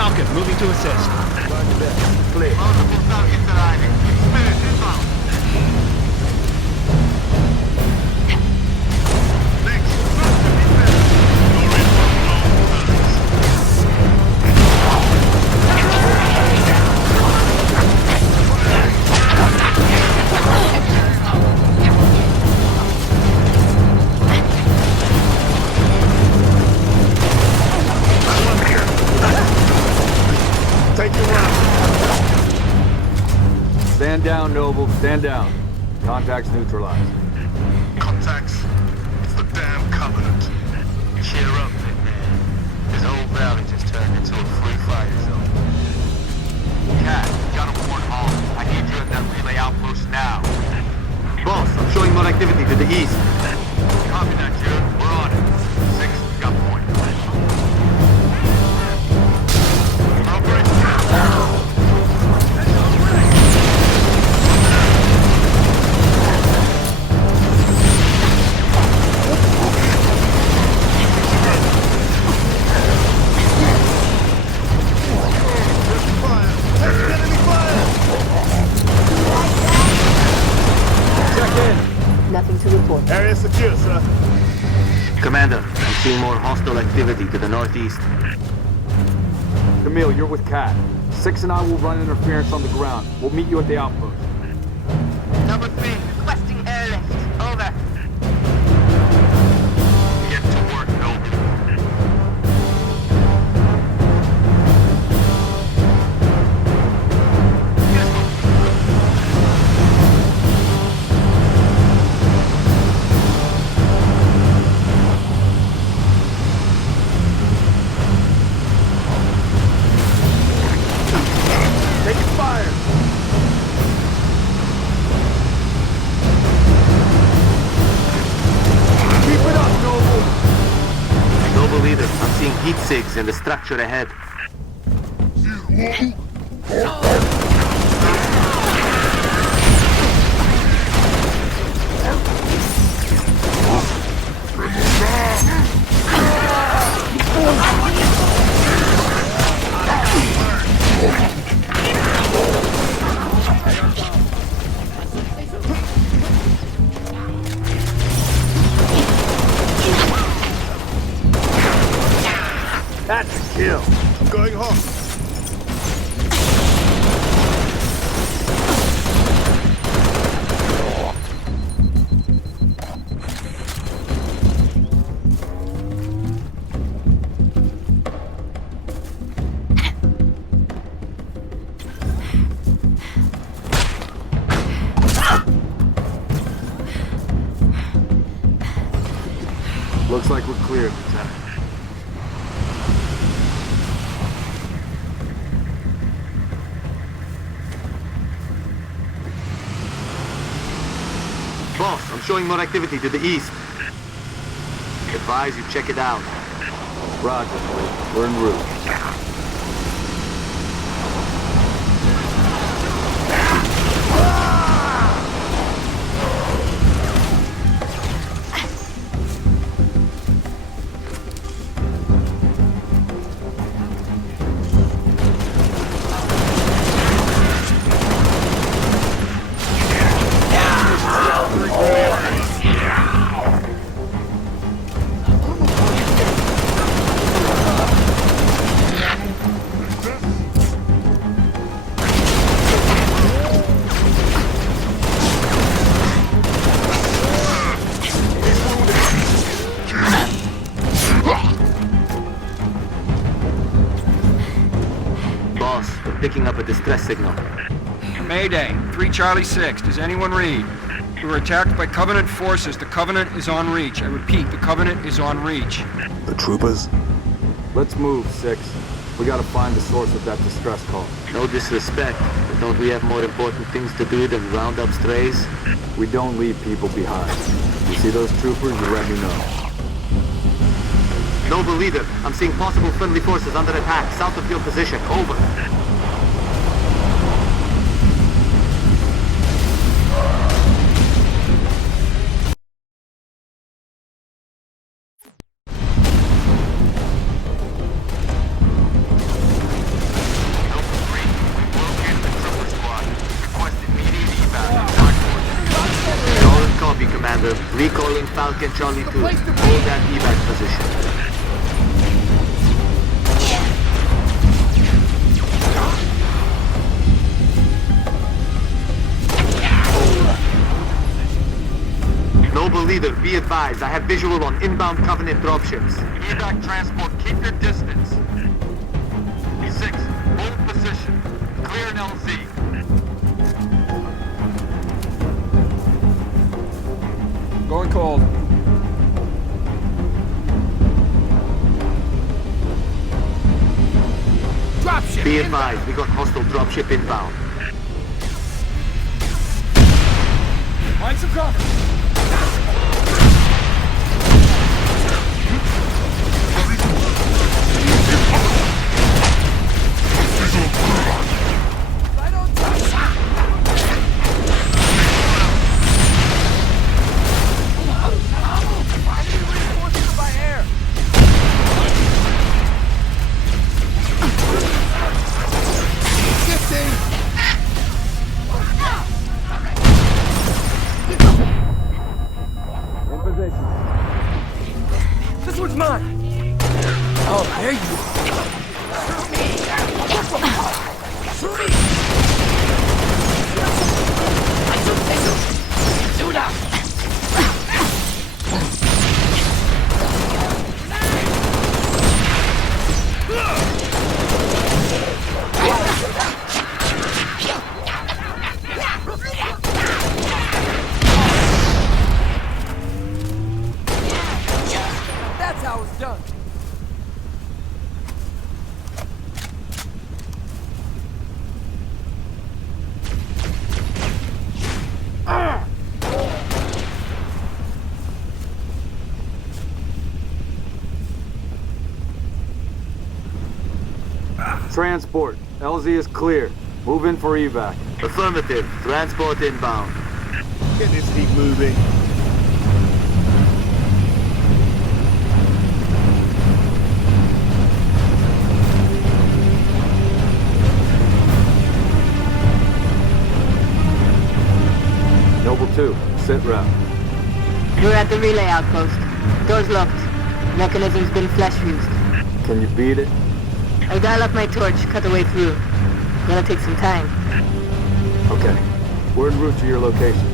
Falcon, moving to assist. Clear. Multiple Falcons arriving. Spirit inbound. Next, Falcon defense. You're in for long times. Take your round. Stand down, Noble. Stand down. Contacts neutralized. Contacts. It's the damn Covenant. Cheer up, man. This whole valley just turned into a free fire zone. Cat, got a warrant home. I need you at that relay outpost now. Boss, I'm showing more activity to the east. Copy that, Jared. We're on it. 6, got point. Operation. Nothing to report. Area secure, sir. Commander, I'm seeing more hostile activity to the northeast. Camille, you're with Cat. Six and I will run interference on the ground. We'll meet you at the outpost. Number 3, requesting airlift. Over. Get to work, Noble. Taking fire. Keep it up, Noble. Noble leader, I'm seeing heat sigs in the structure ahead. That's a kill. Going home. Looks like we're clear, Lieutenant. Boss, I'm showing more activity to the east. Advise you check it out. Roger. We're en route. Boss, we're picking up a distress signal. Mayday, 3 Charlie 6. Does anyone read? We were attacked by Covenant forces. The Covenant is on reach. I repeat, the Covenant is on reach. The troopers? Let's move, Six. We gotta find the source of that distress call. No disrespect, but don't we have more important things to do than round up strays? We don't leave people behind. You see those troopers, you let me know. Noble leader, I'm seeing possible friendly forces under attack south of your position. Over. Falcon Charlie 2. Hold that evac position. Noble leader, be advised. I have visual on inbound Covenant dropships. Evac transport, keep your distance. E6, hold position. Clear an LZ. Going cold. Dropship! Be advised, we got hostile dropship inbound. Find some cover. In position. This one's mine. Oh, there you are. Shoot me! Shoot up! That's how it's done. Transport. LZ is clear. Move in for evac. Affirmative. Transport inbound. Get this heat moving. Noble 2, sit rep. We're at the relay outpost. Door's locked. Mechanism's been flash fused. Can you beat it? I'll dial up my torch, cut the way through. Gonna take some time. Okay. We're en route to your location.